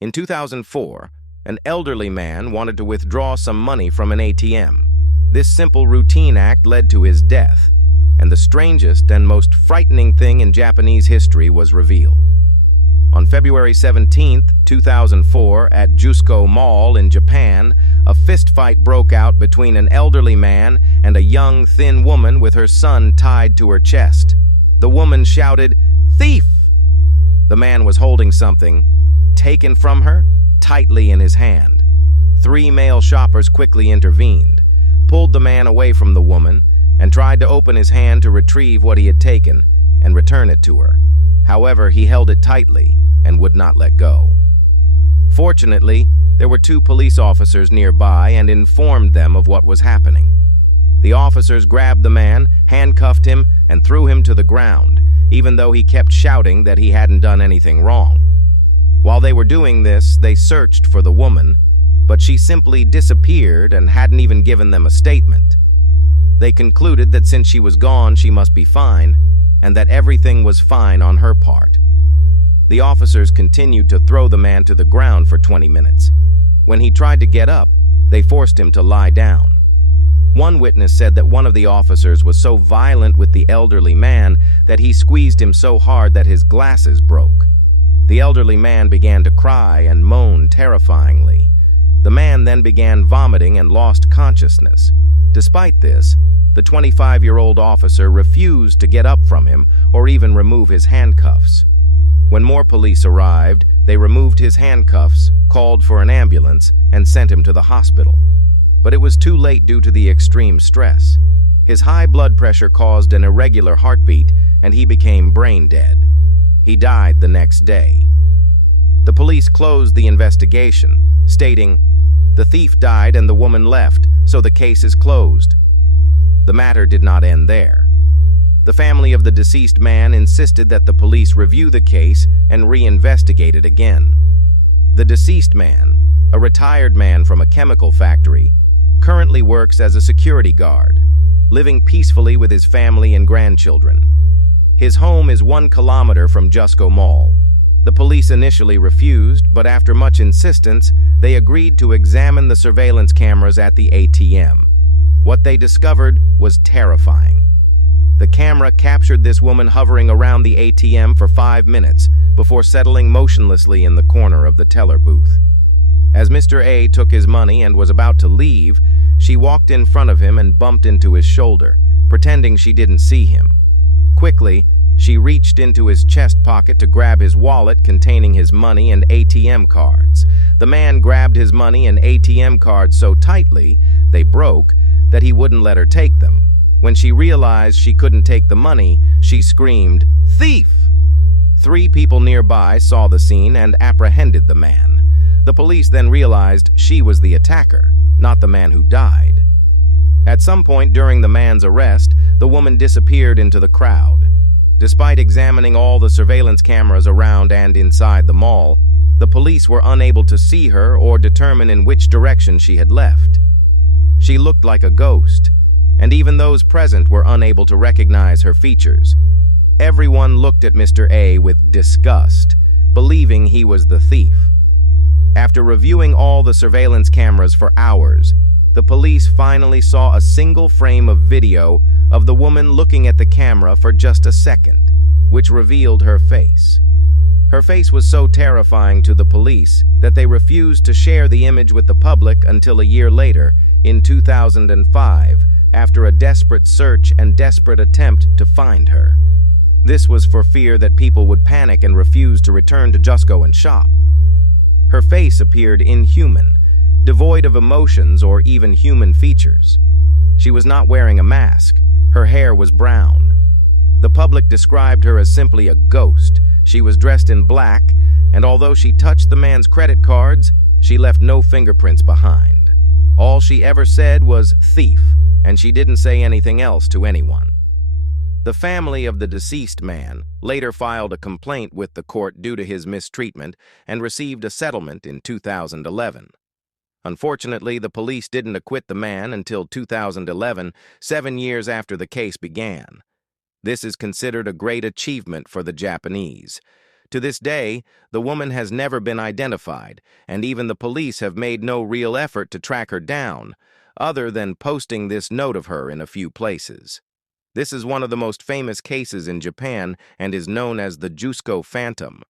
In 2004, an elderly man wanted to withdraw some money from an ATM. This simple routine act led to his death, and the strangest and most frightening thing in Japanese history was revealed. On February 17, 2004, at Jusco Mall in Japan, a fistfight broke out between an elderly man and a young, thin woman with her son tied to her chest. The woman shouted, "Thief!" The man was holding something, taken from her, tightly in his hand. 3 male shoppers quickly intervened, pulled the man away from the woman, and tried to open his hand to retrieve what he had taken and return it to her. However, he held it tightly and would not let go. Fortunately, there were 2 police officers nearby and informed them of what was happening. The officers grabbed the man, handcuffed him, and threw him to the ground, even though he kept shouting that he hadn't done anything wrong. While they were doing this, they searched for the woman, but she simply disappeared and hadn't even given them a statement. They concluded that since she was gone, she must be fine, and that everything was fine on her part. The officers continued to throw the man to the ground for 20 minutes. When he tried to get up, they forced him to lie down. One witness said that one of the officers was so violent with the elderly man that he squeezed him so hard that his glasses broke. The elderly man began to cry and moan terrifyingly. The man then began vomiting and lost consciousness. Despite this, the 25-year-old officer refused to get up from him or even remove his handcuffs. When more police arrived, they removed his handcuffs, called for an ambulance, and sent him to the hospital. But it was too late due to the extreme stress. His high blood pressure caused an irregular heartbeat, and he became brain dead. He died the next day. The police closed the investigation, stating, "The thief died and the woman left, so the case is closed." The matter did not end there. The family of the deceased man insisted that the police review the case and reinvestigate it again. The deceased man, a retired man from a chemical factory, currently works as a security guard, living peacefully with his family and grandchildren. His home is 1 kilometer from Jusco Mall. The police initially refused, but after much insistence, they agreed to examine the surveillance cameras at the ATM. What they discovered was terrifying. The camera captured this woman hovering around the ATM for 5 minutes before settling motionlessly in the corner of the teller booth. As Mr. A took his money and was about to leave, she walked in front of him and bumped into his shoulder, pretending she didn't see him. Quickly, she reached into his chest pocket to grab his wallet containing his money and ATM cards. The man grabbed his money and ATM cards so tightly they broke that he wouldn't let her take them. When she realized she couldn't take the money, she screamed, "Thief!" 3 people nearby saw the scene and apprehended the man. The police then realized she was the attacker, not the man who died. At some point during the man's arrest, the woman disappeared into the crowd. Despite examining all the surveillance cameras around and inside the mall, the police were unable to see her or determine in which direction she had left. She looked like a ghost, and even those present were unable to recognize her features. Everyone looked at Mr. A with disgust, believing he was the thief. After reviewing all the surveillance cameras for hours, the police finally saw a single frame of video of the woman looking at the camera for just a second, which revealed her face. Her face was so terrifying to the police that they refused to share the image with the public until a year later, in 2005, after a desperate search and desperate attempt to find her. This was for fear that people would panic and refuse to return to Jusco and shop. Her face appeared inhuman, devoid of emotions or even human features. She was not wearing a mask. Her hair was brown. The public described her as simply a ghost. She was dressed in black, and although she touched the man's credit cards, she left no fingerprints behind. All she ever said was "thief," and she didn't say anything else to anyone. The family of the deceased man later filed a complaint with the court due to his mistreatment and received a settlement in 2011. Unfortunately, the police didn't acquit the man until 2011, 7 years after the case began. This is considered a great achievement for the Japanese. To this day, the woman has never been identified, and even the police have made no real effort to track her down, other than posting this note of her in a few places. This is one of the most famous cases in Japan and is known as the Jusco Phantom.